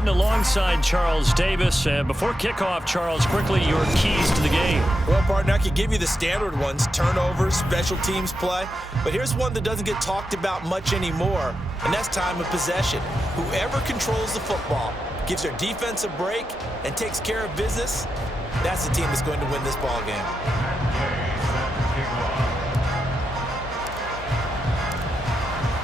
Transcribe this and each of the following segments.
Martin alongside Charles Davis. Before kickoff, Charles, quickly your keys to the game. Well, partner, I can give you the standard ones, turnovers, special teams play. But here's one that doesn't get talked about much anymore, and that's time of possession. Whoever controls the football, gives their defense a break, and takes care of business, that's the team that's going to win this ball game.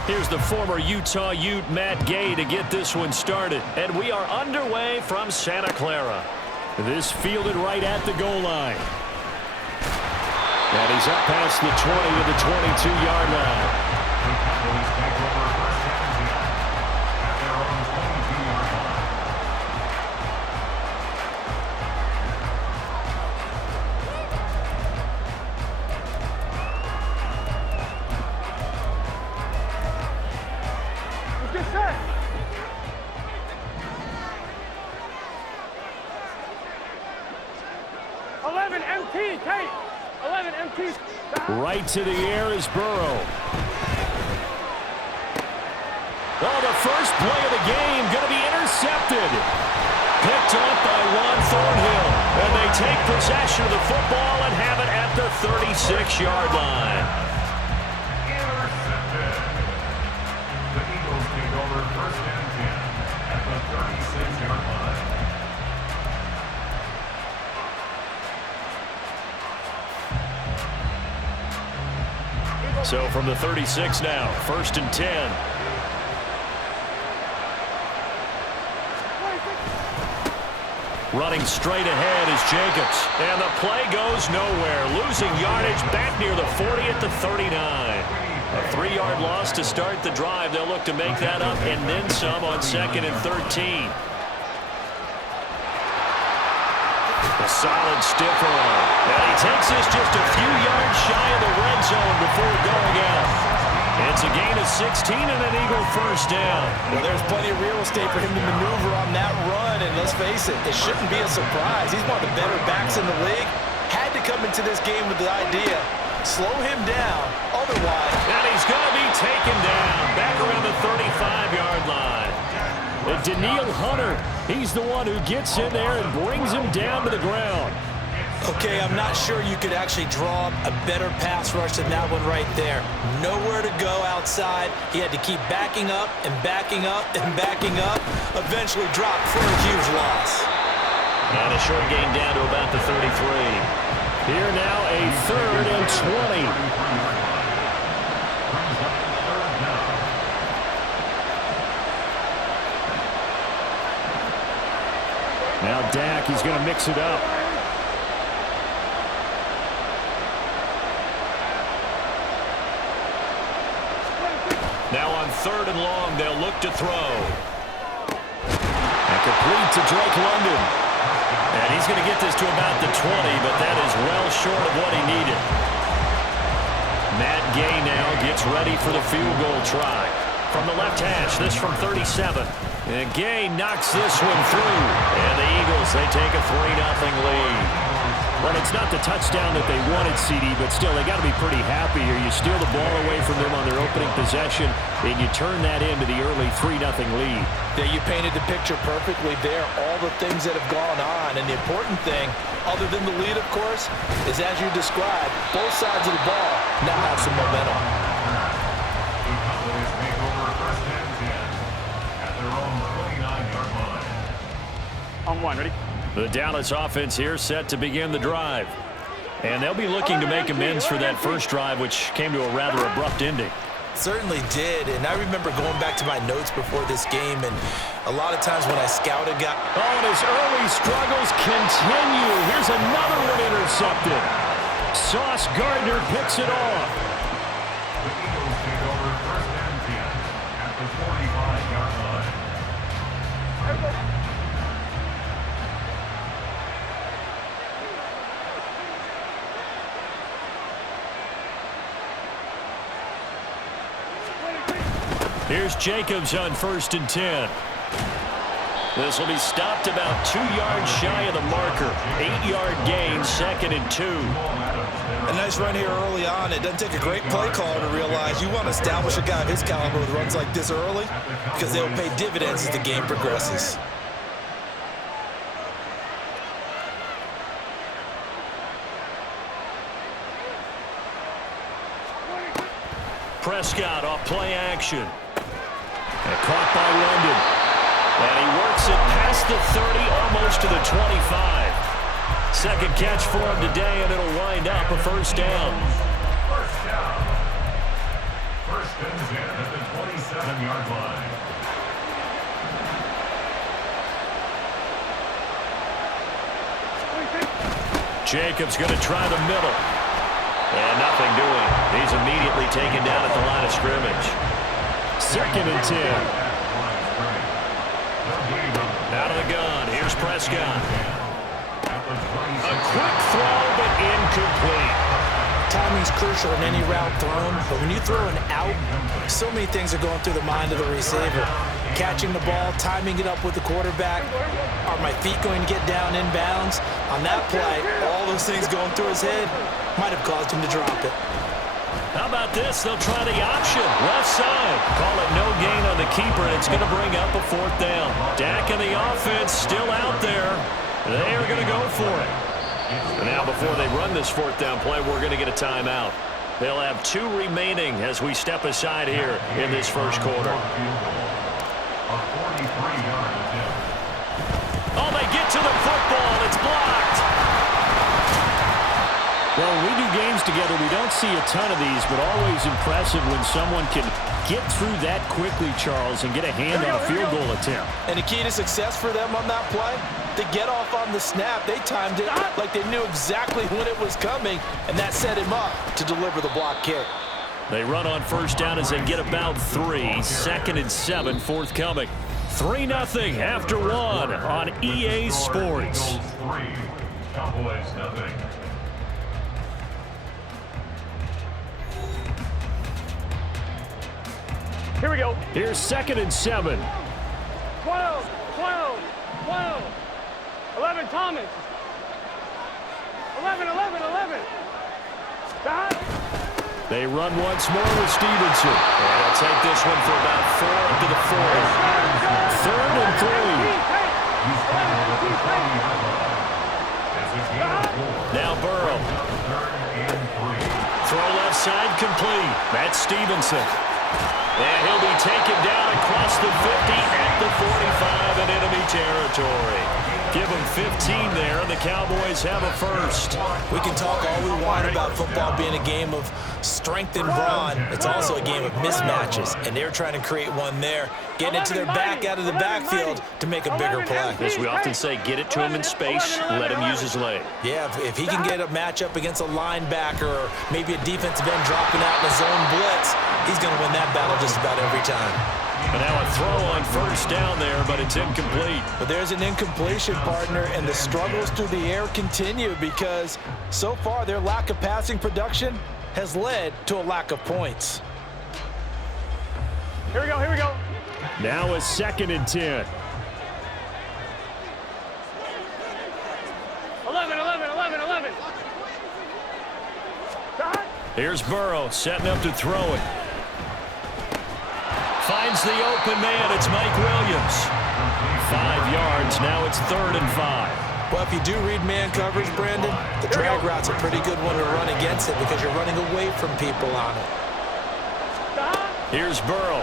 Here's the former Utah Ute, Matt Gay, to get this one started. And we are underway from Santa Clara. This fielded right at the goal line. And he's up past the 20 to the 22-yard line. Right to the air is Burrow. Oh, the first play of the game going to be intercepted. Picked up by Juan Thornhill. And they take possession of the football and have it at the 36-yard line. Intercepted. The Eagles take over first and 10 at the 36-yard line. So from the 36 now, first and 10. Running straight ahead is Jacobs. And the play goes nowhere. Losing yardage back near the 40 at the 39. A 3-yard loss to start the drive. They'll look to make that up and then some on second and 13. A solid stiff arm. And he takes this just a few yards shy of the red zone before going out. It's a gain of 16 and an Eagle first down. Well, there's plenty of real estate for him to maneuver on that run, and let's face it, it shouldn't be a surprise. He's one of the better backs in the league. Had to come into this game with the idea, slow him down, otherwise. And he's going to be taken down back around the 35-yard line. And Danielle Hunter, he's the one who gets in there and brings him down to the ground. Okay, I'm not sure you could actually draw a better pass rush than that one right there. Nowhere to go outside. He had to keep backing up and backing up and backing up. Eventually dropped for a huge loss. And a short gain down to about the 33. Here now a third and 20. Now Dak, he's going to mix it up. Now on third and long, they'll look to throw. And complete to Drake London. And he's going to get this to about the 20, but that is well short of what he needed. Matt Gay now gets ready for the field goal try. From the left hash, this from 37. And Gay knocks this one through. And the Eagles, they take a 3-0 lead. Well, it's not the touchdown that they wanted, CD, but still, they got to be pretty happy here. You steal the ball away from them on their opening possession, and you turn that into the early 3-0 lead. Yeah, you painted the picture perfectly there, all the things that have gone on. And the important thing, other than the lead, of course, is as you described, both sides of the ball now have some momentum. On one, ready? The Dallas offense here set to begin the drive. And they'll be looking to make amends for that first drive, which came to a rather abrupt ending. Certainly did, and I remember going back to my notes before this game, and a lot of times when I scouted guys. Oh, and his early struggles continue. Here's another one intercepted. Sauce Gardner picks it off. The Eagles take over first and 10 at the 45-yard line. Here's Jacobs on first and 10. This will be stopped about 2 yards shy of the marker. 8-yard gain, second and 2. A nice run here early on. It doesn't take a great play caller to realize you want to establish a guy of his caliber with runs like this early because they'll pay dividends as the game progresses. Prescott off play action. And caught by London. And he works it past the 30, almost to the 25. Second catch for him today, and it'll wind up a first down. First down. First and 10 at the 27-yard line. Jacobs going to try the middle. And nothing doing. He's immediately taken down at the line of scrimmage. Second and 10. Out of the gun. Here's Prescott. A quick throw, but incomplete. Timing's crucial in any route thrown, but when you throw an out, so many things are going through the mind of the receiver. Catching the ball, timing it up with the quarterback. Are my feet going to get down in bounds? On that play, all those things going through his head might have caused him to drop it. How about this? They'll try the option. Left side. Call it no gain on the keeper, and it's going to bring up a fourth down. Dak and the offense still out there. They are going to go for it. And now before they run this fourth down play, we're going to get a timeout. They'll have 2 remaining as we step aside here in this first quarter. Oh, they get to the football. It's blocked. Well, when we do games together, we don't see a ton of these, but always impressive when someone can get through that quickly, Charles, and get a hand on a field goal attempt. And the key to success for them on that play, to get off on the snap, they timed it like they knew exactly when it was coming, and that set him up to deliver the block kick. They run on first down as they get about 3. Second and 7 forthcoming. 3-0 after 1 on EA Sports. Cowboys nothing. Here we go. Here's second and 7. 12, 12, 12. 11, Thomas. 11, 11, 11. Stop. They run once more with Stevenson. And they'll take this one for about 4 to the 40. Third and 3. Now Burrow. Throw left side complete. That's Stevenson. And he'll be taken down across the 50 at the 45 in enemy territory. Give them 15 there, and the Cowboys have a first. We can talk all we want about football being a game of strength and brawn. It's also a game of mismatches, and they're trying to create one there, getting it to their back out of the backfield to make a bigger play. As we often say, get it to him in space, let him use his leg. Yeah, if he can get a matchup against a linebacker or maybe a defensive end dropping out in a zone blitz, he's going to win that battle just about every time. And now a throw on first down there, but it's incomplete. But there's an incompletion, partner, and the struggles through the air continue because so far their lack of passing production has led to a lack of points. Here we go, here we go. Now a second and 10. 11, 11, 11, 11. Stop. Here's Burrow setting up to throw it. Finds the open man. It's Mike Williams. 5 yards. Now it's 3rd and 5. Well, if you do read man coverage, Brandon, the drag route's a pretty good one to run against it because you're running away from people on it. Here's Burrow.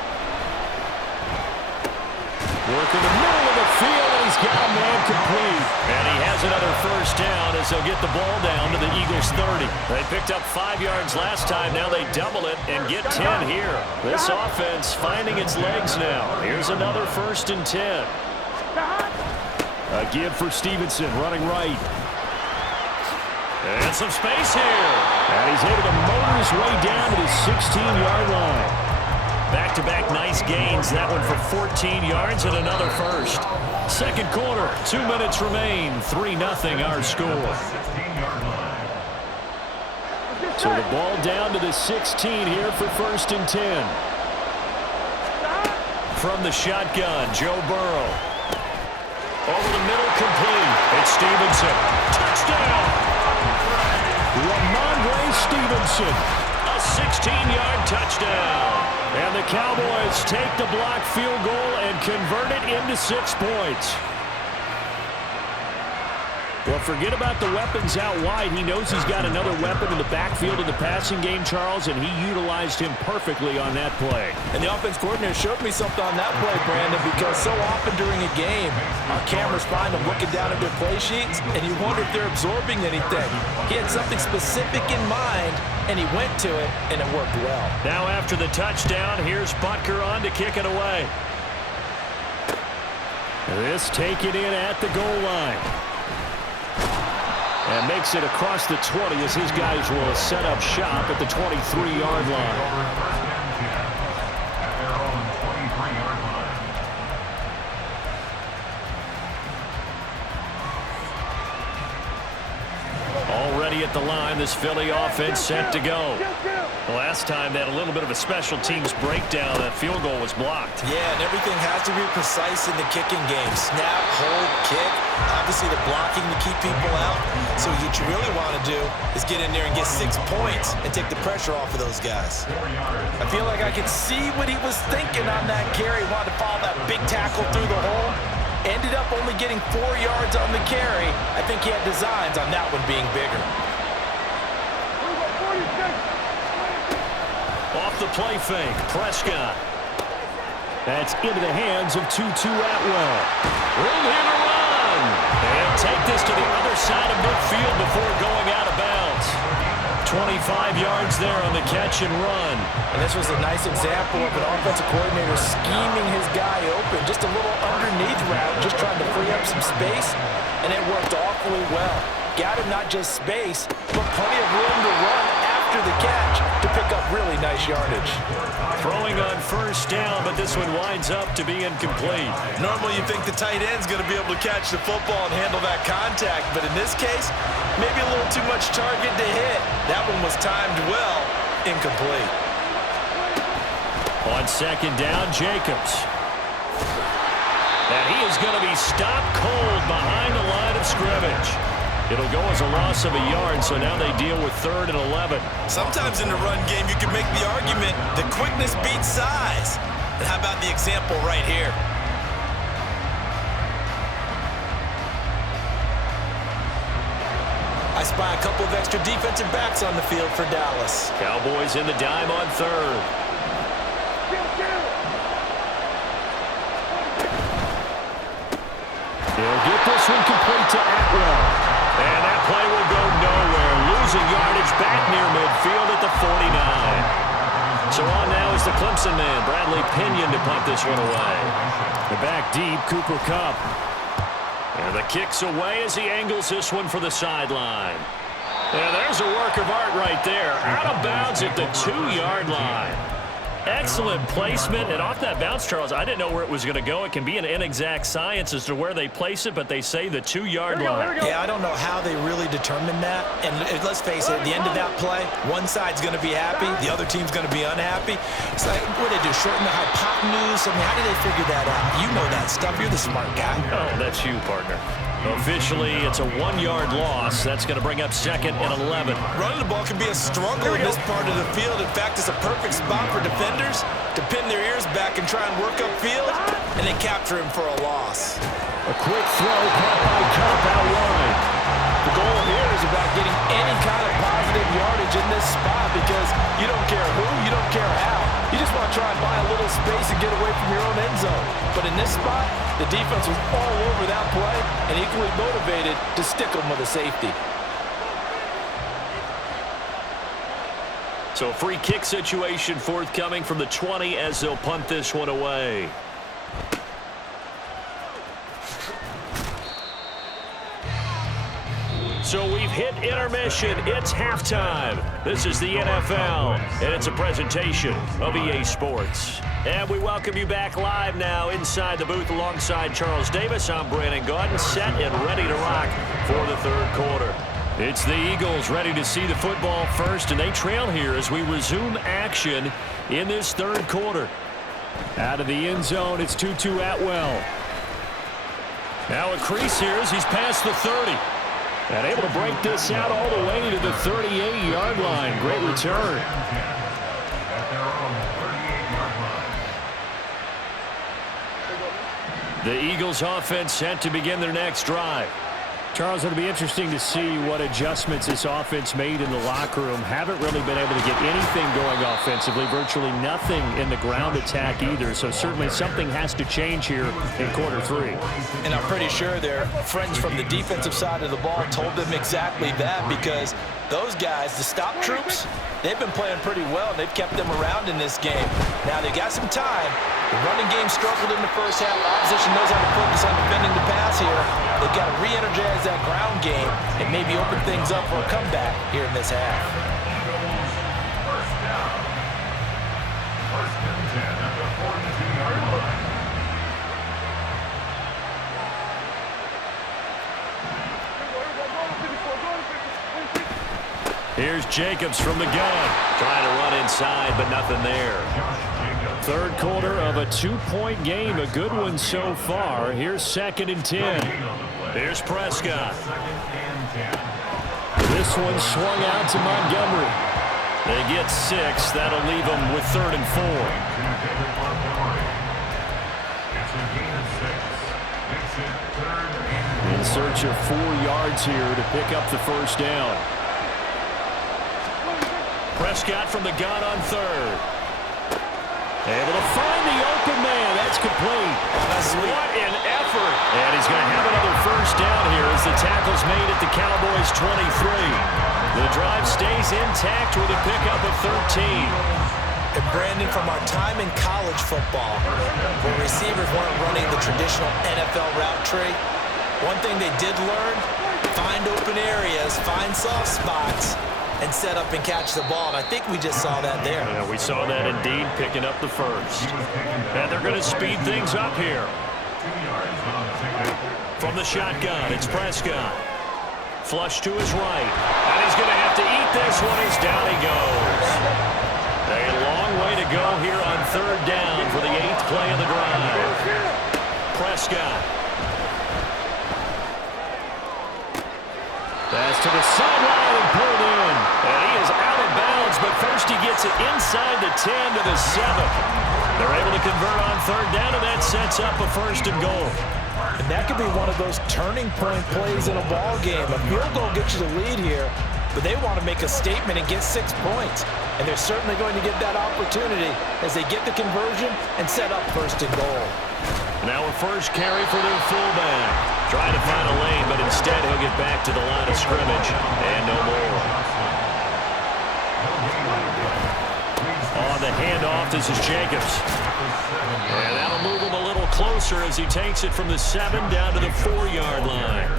Working the middle of the field, and he's got a man complete. And he has another first down as they'll get the ball down to the Eagles' 30. They picked up 5 yards last time. Now they double it and get 10 here. This offense finding its legs now. Here's another 1st and 10. A give for Stevenson, running right. And some space here. And he's able to motor his way down to the 16-yard line. Back-to-back nice gains. That one for 14 yards and another first. Second quarter, 2 minutes remain. 3-0 our score. So the ball down to the 16 here for 1st and 10. From the shotgun, Joe Burrow. Over the middle, complete. It's Stevenson. Touchdown! Ramondre Stevenson. A 16-yard touchdown. And the Cowboys take the block field goal and convert it into 6 points. Well, forget about the weapons out wide. He knows he's got another weapon in the backfield of the passing game, Charles, and he utilized him perfectly on that play. And the offense coordinator showed me something on that play, Brandon, because so often during a game, our cameras find them looking down at their play sheets, and you wonder if they're absorbing anything. He had something specific in mind, and he went to it, and it worked well. Now after the touchdown, here's Butker on to kick it away. This taken in at the goal line. And makes it across the 20 as his guys will set up shop at the 23-yard line. Over first and 10 at their own 23-yard line. Already at the line, this Philly offense set to go. Last time they had a little bit of a special teams breakdown. That field goal was blocked. Yeah, and everything has to be precise in the kicking game. Snap, hold, kick. Obviously, the blocking to keep people out. So what you really want to do is get in there and get 6 points and take the pressure off of those guys. I feel like I could see what he was thinking on that carry. Wanted to follow that big tackle through the hole. Ended up only getting 4 yards on the carry. I think he had designs on that one being bigger. Off the play fake, Prescott. That's into the hands of Tutu Atwell. Room here to run. And take this to the other side of midfield before going out of bounds. 25 yards there on the catch and run. And this was a nice example of an offensive coordinator scheming his guy open. Just a little underneath route, just trying to free up some space, and it worked awfully well. Got him not just space, but plenty of room to run after the catch to pick up really nice yardage. Throwing on first down, but this one winds up to be incomplete. Normally you think the tight end's going to be able to catch the football and handle that contact, but in this case, maybe a little too much target to hit. That one was timed well, incomplete. On second down, Jacobs. And he is going to be stopped cold behind the line of scrimmage. It'll go as a loss of a yard, so now they deal with 3rd and 11. Sometimes in the run game, you can make the argument that quickness beats size. And how about the example right here? I spy a couple of extra defensive backs on the field for Dallas. Cowboys in the dime on 3rd. He'll get this one complete to Atwell. And that play will go nowhere. Losing yardage back near midfield at the 49. So on now is the Clemson man, Bradley Pinion, to punt this one away. The back deep, Cooper Kupp. And the kick's away as he angles this one for the sideline. And there's a work of art right there. Out of bounds at the 2-yard line. Excellent placement, and off that bounce, Charles, I didn't know where it was going to go. It can be an inexact science as to where they place it, but they say the 2-yard line. Yeah, I don't know how they really determined that. And let's face it, at the end of that play, one side's going to be happy, the other team's going to be unhappy. It's like, what do they do, shorten the hypotenuse? I mean, how do they figure that out? You know that stuff. You're the smart guy. Oh, that's you, partner. Officially, it's a 1-yard loss. That's going to bring up 2nd and 11. Running the ball can be a struggle in this part of the field. In fact, it's a perfect spot for defenders to pin their ears back and try and work upfield, and then capture him for a loss. A quick throw caught by Kupp out wide. The goal here is about getting any kind of positive yardage in this spot because you don't care who, you don't care how. You just want to try and buy a little space and get away from your own end zone. But in this spot, the defense was all over that play and equally motivated to stick them with a safety. So a free kick situation forthcoming from the 20 as they'll punt this one away. So we've hit intermission. It's halftime. This is the NFL, and it's a presentation of EA Sports. And we welcome you back live now inside the booth alongside Charles Davis. I'm Brandon Gaudin, set and ready to rock for the 3rd quarter. It's the Eagles ready to see the football first, and they trail here as we resume action in this 3rd quarter. Out of the end zone, it's Tutu Atwell. Now a crease here as he's past the 30. And able to break this out all the way to the 38-yard line. Great return. At their own 38-yard line. The Eagles offense set to begin their next drive. Charles, it'll be interesting to see what adjustments this offense made in the locker room. Haven't really been able to get anything going offensively, virtually nothing in the ground attack either. So certainly something has to change here in quarter 3. And I'm pretty sure their friends from the defensive side of the ball told them exactly that, because those guys, the stop troops, they've been playing pretty well, and they've kept them around in this game. Now they got some time. The running game struggled in the first half. Opposition knows how to focus on defending the pass here. They've got to re-energize that ground game and maybe open things up for a comeback here in this half. First down. First and 10 at the 42-yard line. Here's Jacobs from the gun. Trying to run inside, but nothing there. Third quarter of a 2-point game. A good one so far. Here's 2nd and 10. Here's Prescott. This one swung out to Montgomery. They get 6. That'll leave them with 3rd and 4. In search of 4 yards here to pick up the first down. Prescott from the gun on 3rd. Able to find the open man. That's complete. What an effort. And he's going to have another first down here as the tackle's made at the Cowboys' 23. The drive stays intact with a pickup of 13. And Brandon, from our time in college football, where receivers weren't running the traditional NFL route tree, one thing they did learn, find open areas, find soft spots, and set up and catch the ball. And I think we just saw that there. Yeah, we saw that indeed, picking up the first. And they're going to speed things up here. From the shotgun, it's Prescott. Flush to his right. And he's going to have to eat this one as down he goes. A long way to go here on 3rd down for the 8th play of the drive. Prescott. Pass to the sideline and pulled in. And he is out of bounds, but first he gets it inside the 10 to the 7. They're able to convert on 3rd down, and that sets up a 1st and goal. And that could be one of those turning point plays in a ball game. A field goal gets you the lead here, but they want to make a statement and get 6 points. And they're certainly going to get that opportunity as they get the conversion and set up 1st and goal. Now a first carry for their fullback. Trying to find a lane, but instead he'll get back to the line of scrimmage. And no more. On the handoff, this is Jacobs. And that'll move him a little closer as he takes it from the 7 down to the 4-yard line.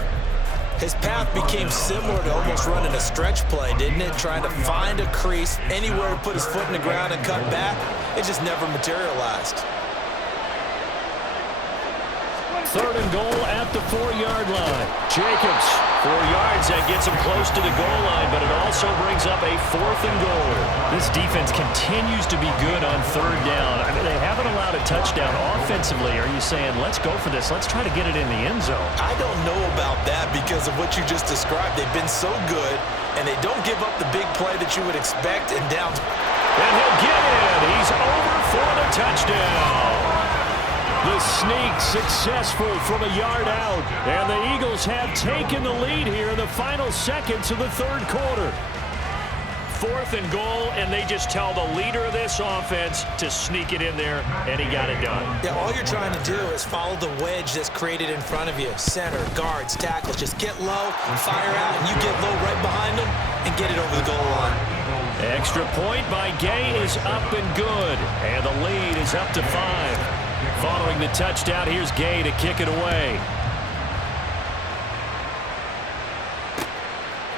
His path became similar to almost running a stretch play, didn't it? Trying to find a crease, anywhere to put his foot in the ground and cut back. It just never materialized. 3rd and goal at the 4-yard line. Jacobs, 4 yards, that gets him close to the goal line, but it also brings up a 4th and goal. this defense continues to be good on 3rd down. I mean, they haven't allowed a touchdown offensively. Are you saying, let's go for this, let's try to get it in the end zone? I don't know about that because of what you just described. They've been so good, and they don't give up the big play that you would expect in downs. And he'll get it. He's over for the touchdown. The sneak successful from a yard out. And the Eagles have taken the lead here in the final seconds of the 3rd quarter. 4th and goal, and they just tell the leader of this offense to sneak it in there, and he got it done. Yeah, all you're trying to do is follow the wedge that's created in front of you. Center, guards, tackles. Just get low, fire out, and you get low right behind them and get it over the goal line. Extra point by Gay is up and good, and the lead is up to 5. Following the touchdown, here's Gay to kick it away.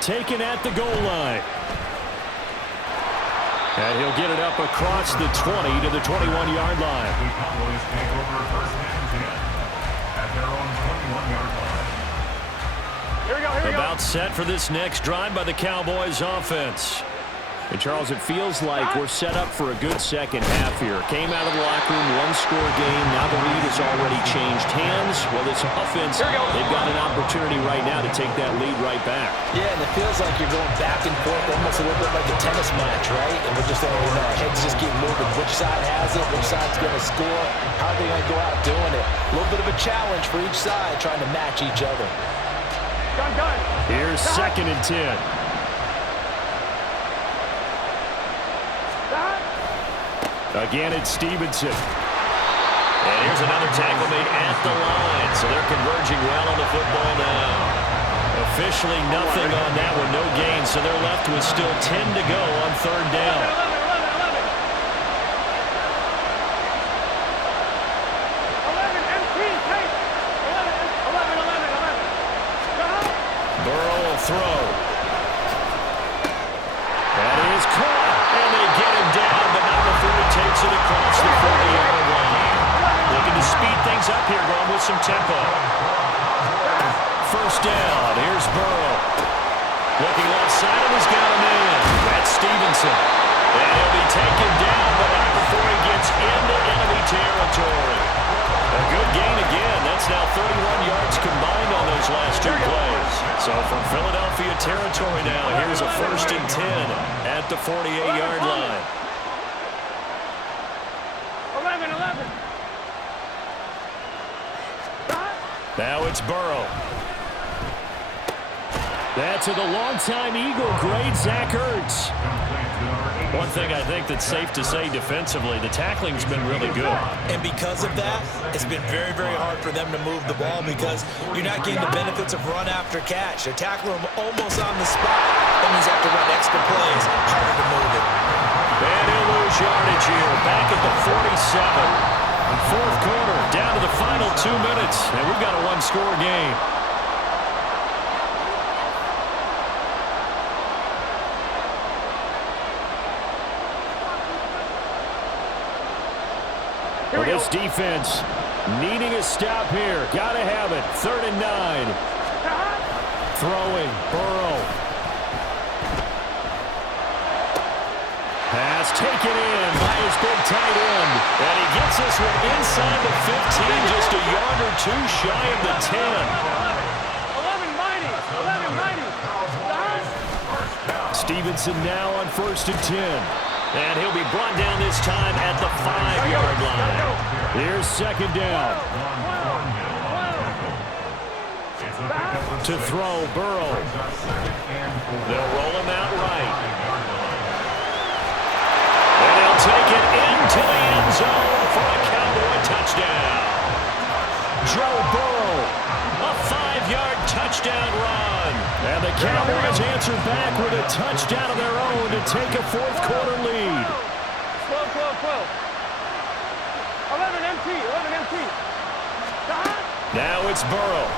Taken at the goal line. And he'll get it up across the 20 to the 21-yard line. The Cowboys take over 1st and 10 at their own 21-yard line. Here we go, here we go. About set for this next drive by the Cowboys offense. And, Charles, it feels like we're set up for a good second half here. Came out of the locker room, one-score game. Now the lead has already changed hands. Well, this offense, they've got an opportunity right now to take that lead right back. Yeah, and it feels like you're going back and forth almost a little bit like a tennis match, right? And we're just saying, heads just keep moving. Which side has it? Which side's going to score? How are they going to go out doing it? A little bit of a challenge for each side trying to match each other. Done. Here's 2nd and 10. Again, it's Stevenson. And here's another tackle made at the line. So they're converging well on the football now. Officially nothing on that one, no gain. So they're left with still 10 to go on 3rd down. 11, MT, take. 11. Burrow will throw. That is caught. And they get him down, but not before he takes it across the 40-yard line. Looking to speed things up here, going with some tempo. 1st down. Here's Burrow. Looking left side, and he's got him in. That's Stevenson. And he'll be taken down, but not before he gets into enemy territory. A good gain again. That's now 31 yards combined on those last 2 plays. So from Philadelphia territory now, here's a 1st and 10 at the 48-yard line. 11. Now it's Burrow. That's to the longtime Eagle, great Zach Ertz. One thing I think that's safe to say defensively, the tackling's been really good. And because of that, it's been very, very hard for them to move the ball because you're not getting the benefits of run after catch. They're tackling them almost on the spot. That means you have to run extra plays, harder to move it. And he'll lose yardage here, back at the 47. 4th quarter, down to the final 2 minutes, and we've got a 1-score game. For this defense, needing a stop here. Got to have it. 3rd and 9. Throwing. Burrow. Pass taken in by his big tight end. And he gets this one inside the 15, just a yard or 2 shy of the 10. 11. Stevenson now on 1st and 10. And he'll be brought down this time at the 5-yard line. Here's 2nd down. To throw, Burrow. They'll roll him out right. And he'll take it into the end zone for a Cowboy touchdown. Joe Burrow. A 5-yard touchdown run. And the Cowboys answer back with a touchdown of their own to take a 4th quarter lead. 12. 11 MT. Now it's Burrow.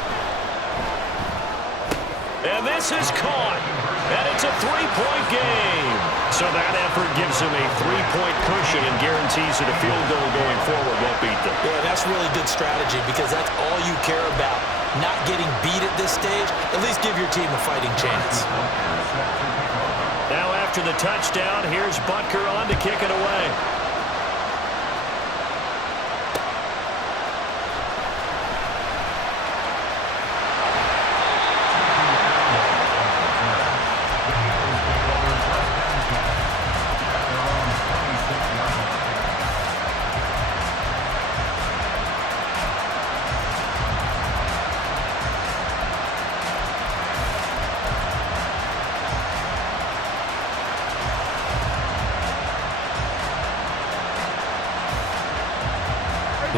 And this is caught. And it's a 3-point game. So that effort gives him a 3-point cushion and guarantees that a field goal going forward won't beat them. Yeah, that's really good strategy because that's all you care about. Not getting beat at this stage. At least give your team a fighting chance. Now after the touchdown, here's Butker on to kick it away.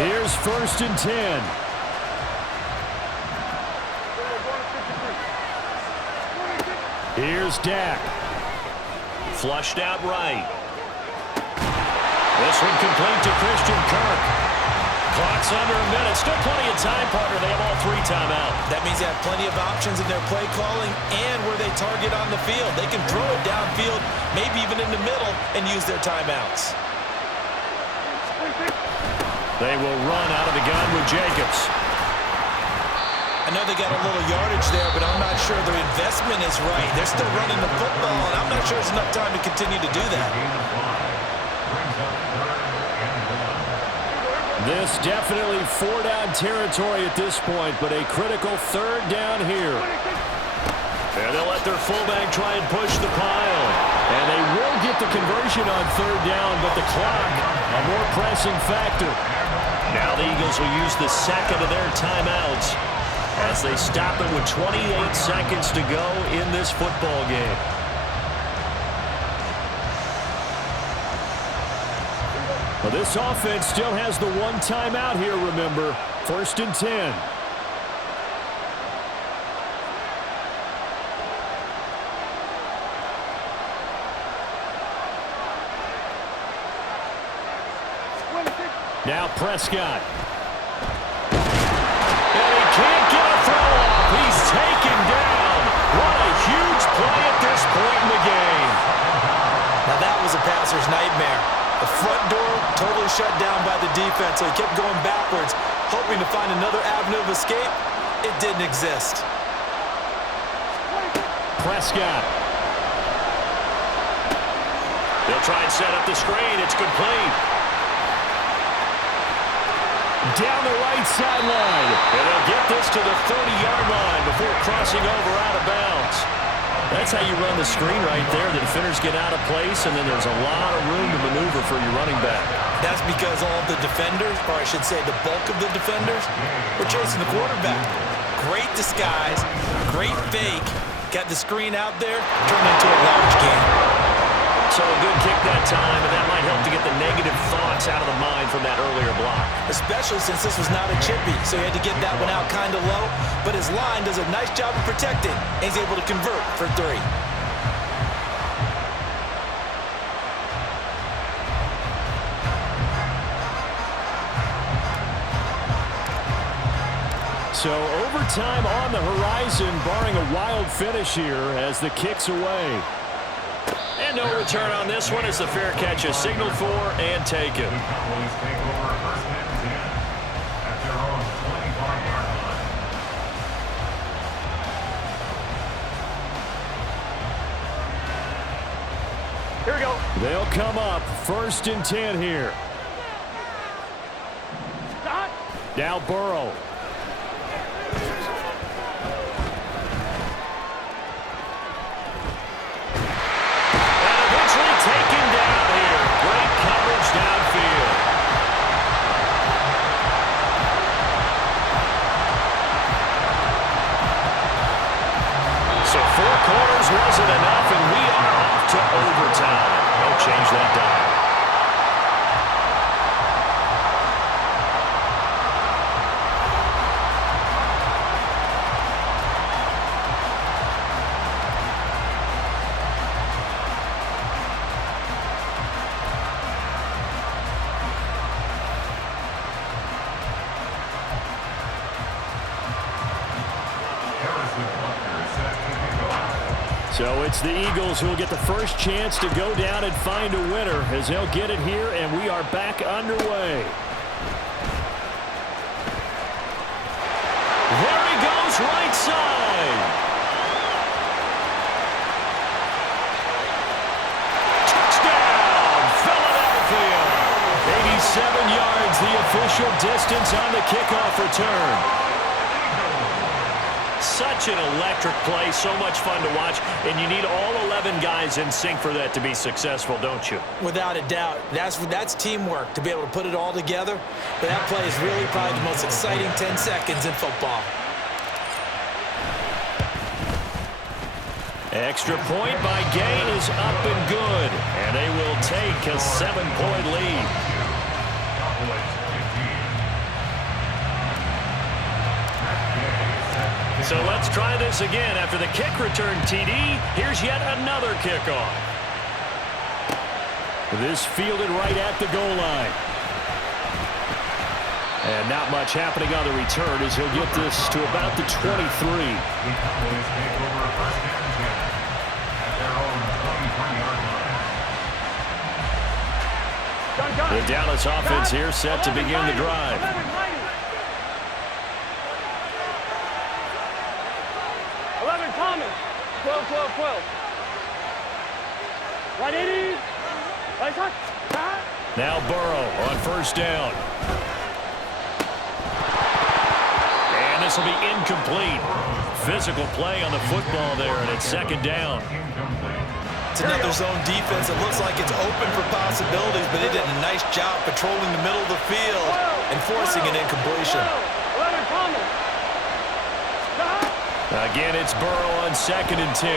Here's 1st and 10. Here's Dak. Flushed out right. This one complete to Christian Kirk. Clock's under a minute. Still plenty of time, partner. They have all 3 timeout. That means they have plenty of options in their play calling and where they target on the field. They can throw it downfield, maybe even in the middle, and use their timeouts. They will run out of the gun with Jacobs. I know they got a little yardage there, but I'm not sure their investment is right. They're still running the football, and I'm not sure there's enough time to continue to do that. This definitely 4-down territory at this point, but a critical 3rd down here. And they'll let their fullback try and push the pile. And they will get the conversion on 3rd down, but the clock, a more pressing factor. Now the Eagles will use the 2nd of their timeouts. as they stop it with 28 seconds to go in this football game. Well, this offense still has the one timeout here, remember. 1st and 10. Now Prescott. And he can't get a throw off. He's taken down. What a huge play at this point in the game. Now that was a passer's nightmare. The front door totally shut down by the defense, so he kept going backwards, hoping to find another avenue of escape. It didn't exist. Prescott. They'll try and set up the screen. It's complete. Down the right sideline. And they'll get this to the 30-yard line before crossing over out of bounds. That's how you run the screen right there. The defenders get out of place, and then there's a lot of room to maneuver for your running back. That's because all of the defenders, or I should say the bulk of the defenders, were chasing the quarterback. Great disguise, great fake. Got the screen out there, turned into a large game. So a good kick that time, and that might help to get the negative thoughts out of the mind from that earlier block. Especially since this was not a chippy, so he had to get that one out kind of low. But his line does a nice job of protecting, and he's able to convert for 3. So overtime on the horizon, barring a wild finish here as the kick's away. And no return on this one as the fair catch is signaled for and taken. The Cowboys take over 1st and 10 at their own 25-yard line. Here we go. They'll come up 1st and 10 here. Stop. Now Burrow. Taken down here. Great coverage downfield. So 4 quarters wasn't enough, and we are off to overtime. Don't change that dial. So it's the Eagles who will get the first chance to go down and find a winner as they'll get it here, and we are back underway. There he goes, right side. Touchdown, Philadelphia. 87 yards, the official distance on the kickoff return. Such an electric play, so much fun to watch, and you need all 11 guys in sync for that to be successful, don't you? Without a doubt. That's teamwork, to be able to put it all together. But that play is really probably the most exciting 10 seconds in football. Extra point by Gain is up and good, and they will take a 7-point lead. So let's try this again. After the kick return TD, here's yet another kickoff. This fielded right at the goal line. And not much happening on the return as he'll get this to about the 23. The Cowboys take over 1st and 10 at their own 23-yard line. The Dallas offense here set to begin the drive. 11 common. 12, 12, 12. 180. Right side. Now Burrow on 1st down. And this will be incomplete. Physical play on the football there, and it's 2nd down. It's another zone defense. It looks like it's open for possibilities, but they did a nice job patrolling the middle of the field and forcing an incompletion. 11 common. Again, it's Burrow on 2nd and 10.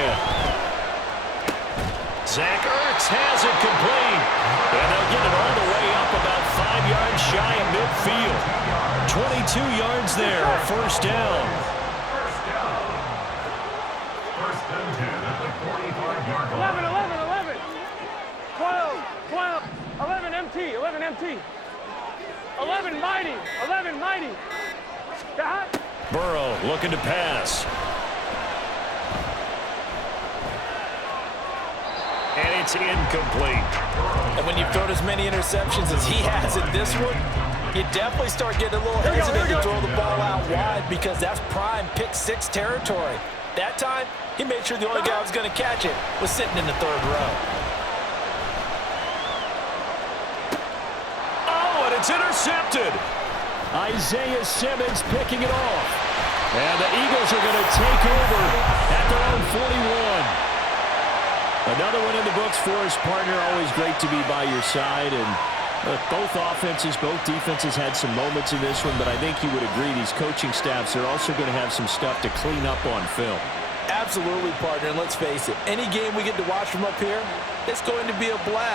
Zach Ertz has it complete. And they'll get it all the way up about 5 yards shy of midfield. 22 yards there, first down. First and 10 at the 45-yard line. 11, 12, 11 MT, 11 MT. 11 mighty, 11 mighty. Got it? Burrow looking to pass. And it's incomplete. And when you've thrown as many interceptions as he has in this one, you definitely start getting a little hesitant to throw the ball out wide because that's prime pick 6 territory. That time, he made sure the only guy who was going to catch it was sitting in the 3rd row. Oh, and it's intercepted. Isaiah Simmons picking it off. And the Eagles are going to take over at their own 41. Another one in the books for his partner. Always great to be by your side. And both offenses, both defenses had some moments in this one, but I think you would agree these coaching staffs are also going to have some stuff to clean up on film. Absolutely, partner. And let's face it, any game we get to watch from up here, it's going to be a blast.